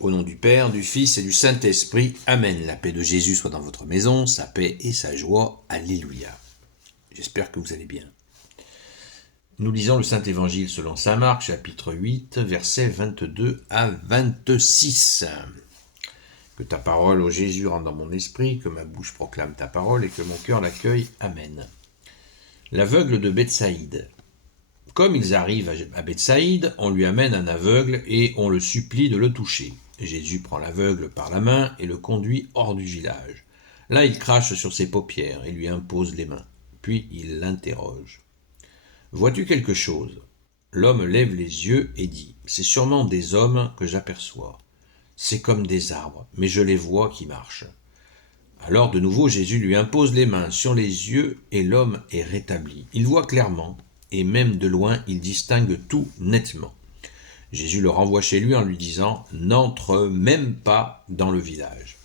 Au nom du Père, du Fils et du Saint-Esprit. Amen. La paix de Jésus soit dans votre maison, sa paix et sa joie. Alléluia. J'espère que vous allez bien. Nous lisons le Saint-Évangile selon saint Marc, chapitre 8, versets 22 à 26. Que ta parole, ô Jésus, rentre dans mon esprit, que ma bouche proclame ta parole et que mon cœur l'accueille. Amen. L'aveugle de Bethsaïde. Comme ils arrivent à Bethsaïde, on lui amène un aveugle et on le supplie de le toucher. Jésus prend l'aveugle par la main et le conduit hors du village. Là, il crache sur ses paupières et lui impose les mains. Puis il l'interroge. « Vois-tu quelque chose ?» L'homme lève les yeux et dit « C'est sûrement des hommes que j'aperçois. C'est comme des arbres, mais je les vois qui marchent. » Alors de nouveau, Jésus lui impose les mains sur les yeux et l'homme est rétabli. Il voit clairement et même de loin, il distingue tout nettement. Jésus le renvoie chez lui en lui disant « N'entre même pas dans le village. »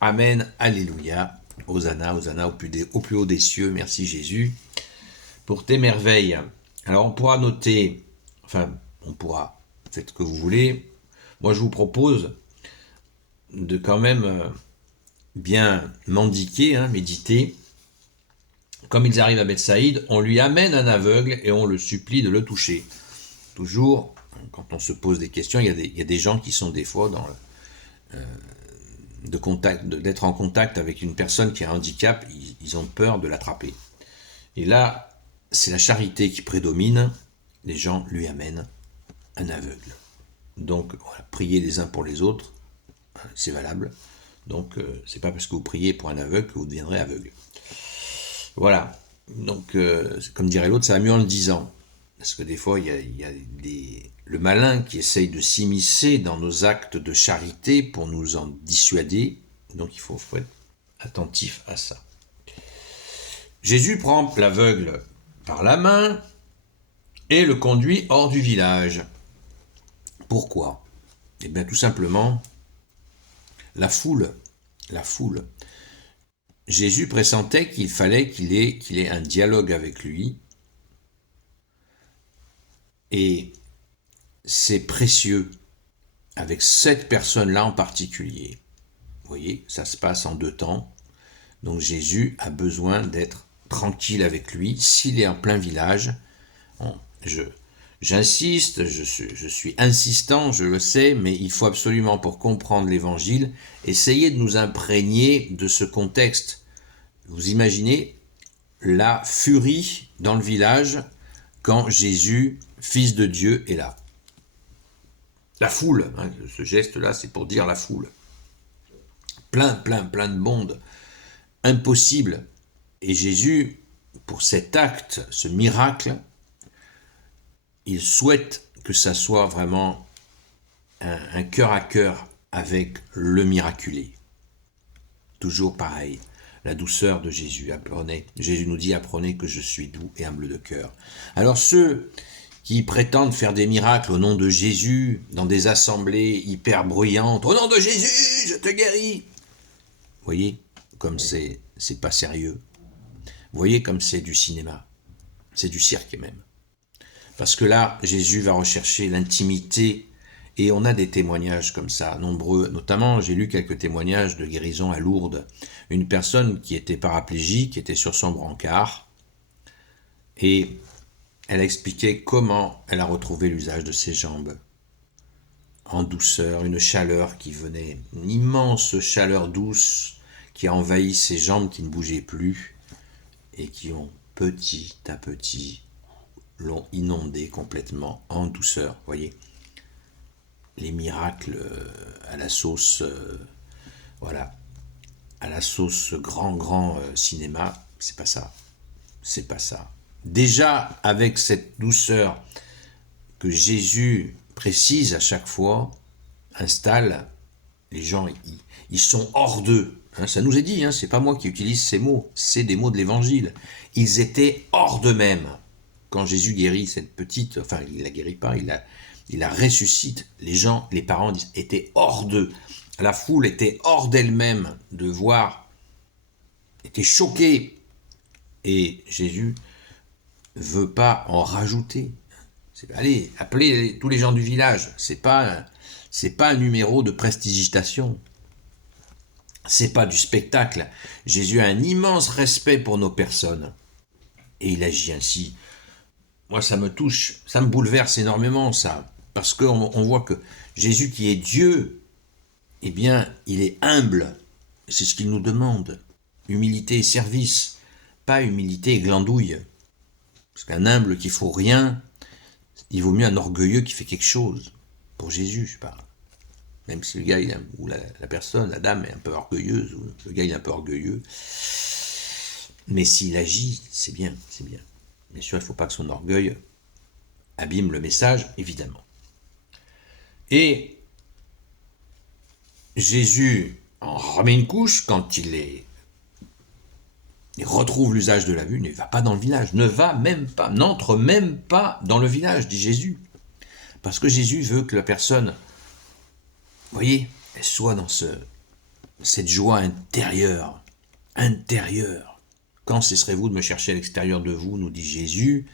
Amen, Alléluia, Hosanna, Hosanna au plus haut des cieux, merci Jésus, pour tes merveilles. Alors on pourra noter, faites ce que vous voulez. Moi je vous propose de quand même bien mendiquer, méditer. Comme ils arrivent à Bethsaïde, on lui amène un aveugle et on le supplie de le toucher. Toujours, quand on se pose des questions, il y a des gens qui sont des fois d'être en contact avec une personne qui a un handicap, ils ont peur de l'attraper. Et là, c'est la charité qui prédomine, les gens lui amènent un aveugle. Donc, voilà, prier les uns pour les autres, c'est valable. Donc, c'est pas parce que vous priez pour un aveugle que vous deviendrez aveugle. Voilà, donc comme dirait l'autre, ça va mieux en le disant. Parce que des fois, il y a le malin qui essaye de s'immiscer dans nos actes de charité pour nous en dissuader. Donc il faut être attentif à ça. Jésus prend l'aveugle par la main et le conduit hors du village. Pourquoi ? Eh bien tout simplement, la foule. Jésus pressentait qu'il fallait qu'il ait un dialogue avec lui. Et c'est précieux avec cette personne-là en particulier. Vous voyez, ça se passe en 2 temps. Donc Jésus a besoin d'être tranquille avec lui. S'il est en plein village, j'insiste, je suis insistant, je le sais, mais il faut absolument, pour comprendre l'évangile, essayer de nous imprégner de ce contexte. Vous imaginez la furie dans le village quand Jésus, Fils de Dieu, est là. La foule, ce geste-là, c'est pour dire la foule. Plein de monde. Impossible. Et Jésus, pour cet acte, ce miracle, il souhaite que ça soit vraiment un cœur à cœur avec le miraculé. Toujours pareil. La douceur de Jésus. Jésus nous dit, apprenez que je suis doux et humble de cœur. Alors ceux qui prétendent faire des miracles au nom de Jésus, dans des assemblées hyper bruyantes, au nom de Jésus, je te guéris. Vous voyez, comme c'est pas sérieux. Vous voyez comme c'est du cinéma. C'est du cirque même. Parce que là, Jésus va rechercher l'intimité. Et on a des témoignages comme ça, nombreux. Notamment, j'ai lu quelques témoignages de guérison à Lourdes. Une personne qui était paraplégique, qui était sur son brancard, et elle a expliqué comment elle a retrouvé l'usage de ses jambes. En douceur, une chaleur qui venait, une immense chaleur douce qui a envahi ses jambes qui ne bougeaient plus et qui ont petit à petit l'ont inondé complètement en douceur, voyez. Les miracles à la sauce, à la sauce grand cinéma, c'est pas ça. Déjà, avec cette douceur que Jésus précise à chaque fois, installe, les gens, ils sont hors d'eux. Ça nous est dit, c'est pas moi qui utilise ces mots, c'est des mots de l'Évangile. Ils étaient hors d'eux-mêmes. Quand Jésus guérit cette petite, il la guérit pas, il la ressuscite. Les gens, les parents étaient hors d'eux. La foule était hors d'elle-même de voir, était choquée. Et Jésus veut pas en rajouter. Allez, appelez tous les gens du village. C'est pas C'est pas un numéro de prestigitation. C'est pas du spectacle. Jésus a un immense respect pour nos personnes. Et il agit ainsi. Moi, ça me touche, ça me bouleverse énormément, ça. Parce qu'on voit que Jésus, qui est Dieu, eh bien, il est humble. C'est ce qu'il nous demande. Humilité et service, pas humilité et glandouille. Parce qu'un humble qui ne faut rien, il vaut mieux un orgueilleux qui fait quelque chose. Pour Jésus, je parle. Même si le gars, ou la personne, la dame est un peu orgueilleuse, ou le gars il est un peu orgueilleux. Mais s'il agit, c'est bien, c'est bien. Bien sûr, il ne faut pas que son orgueil abîme le message, évidemment. Et Jésus en remet une couche quand il retrouve l'usage de la vue, ne va pas dans le village, n'entre même pas dans le village, dit Jésus. Parce que Jésus veut que la personne, vous voyez, elle soit dans cette joie intérieure. Quand cesserez-vous de me chercher à l'extérieur de vous, nous dit Jésus,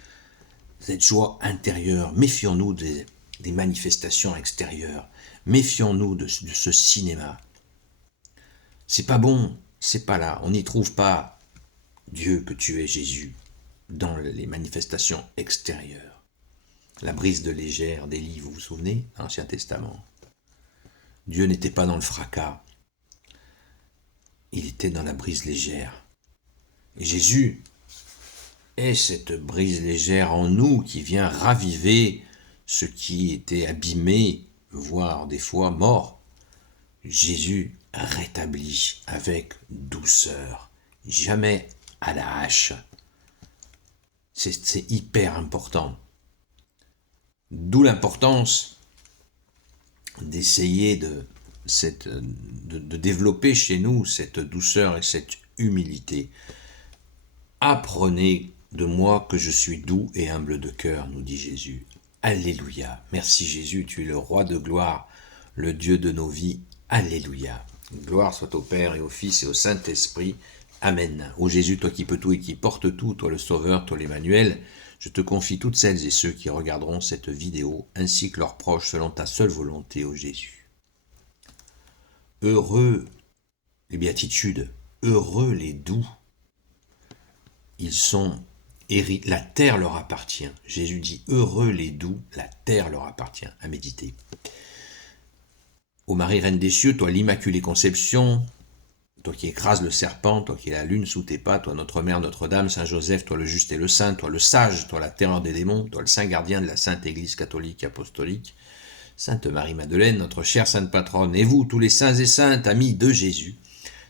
cette joie intérieure. Méfions-nous des manifestations extérieures. Méfions-nous de ce cinéma. C'est pas bon, c'est pas là. On n'y trouve pas Dieu que tu es Jésus dans les manifestations extérieures. La brise de légère d'Élie, vous vous souvenez, dans l'Ancien Testament. Dieu n'était pas dans le fracas. Il était dans la brise légère. Et Jésus est cette brise légère en nous qui vient raviver ce qui était abîmé, voire des fois mort. Jésus rétablit avec douceur, jamais à la hache. C'est hyper important. D'où l'importance d'essayer de développer chez nous cette douceur et cette humilité. Apprenez de moi que je suis doux et humble de cœur, nous dit Jésus. Alléluia. Merci Jésus, tu es le roi de gloire, le Dieu de nos vies. Alléluia. Gloire soit au Père et au Fils et au Saint-Esprit. Amen. Ô Jésus, toi qui peux tout et qui portes tout, toi le Sauveur, toi l'Emmanuel, je te confie toutes celles et ceux qui regarderont cette vidéo, ainsi que leurs proches, selon ta seule volonté, ô Jésus. Heureux les béatitudes, heureux les doux. Ils sont la terre leur appartient. Jésus dit heureux les doux, la terre leur appartient. À méditer. Ô Marie, Reine des cieux, toi l'Immaculée Conception, toi qui écrases le serpent, toi qui es la lune sous tes pas, toi notre Mère, Notre-Dame, Saint Joseph, toi le juste et le saint, toi le sage, toi la terreur des démons, toi le saint gardien de la Sainte Église catholique apostolique, Sainte Marie-Madeleine, notre chère Sainte Patronne, et vous, tous les saints et saintes, amis de Jésus,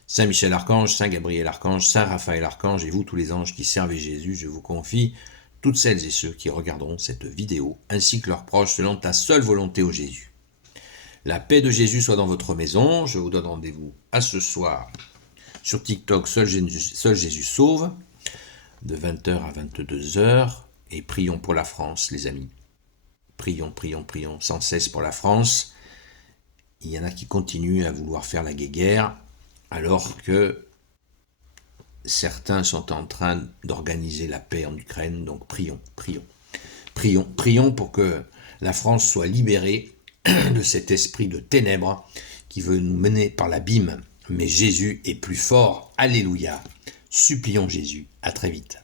Saint Michel Archange, Saint Gabriel Archange, Saint Raphaël Archange, et vous tous les anges qui servez Jésus, je vous confie toutes celles et ceux qui regarderont cette vidéo, ainsi que leurs proches, selon ta seule volonté, ô Jésus. La paix de Jésus soit dans votre maison. Je vous donne rendez-vous à ce soir sur TikTok, Seul Jésus sauve, de 20h à 22h. Et prions pour la France, les amis. Prions sans cesse pour la France. Il y en a qui continuent à vouloir faire la guéguerre, alors que certains sont en train d'organiser la paix en Ukraine. Donc prions pour que la France soit libérée de cet esprit de ténèbres qui veut nous mener par l'abîme. Mais Jésus est plus fort. Alléluia. Supplions Jésus. À très vite.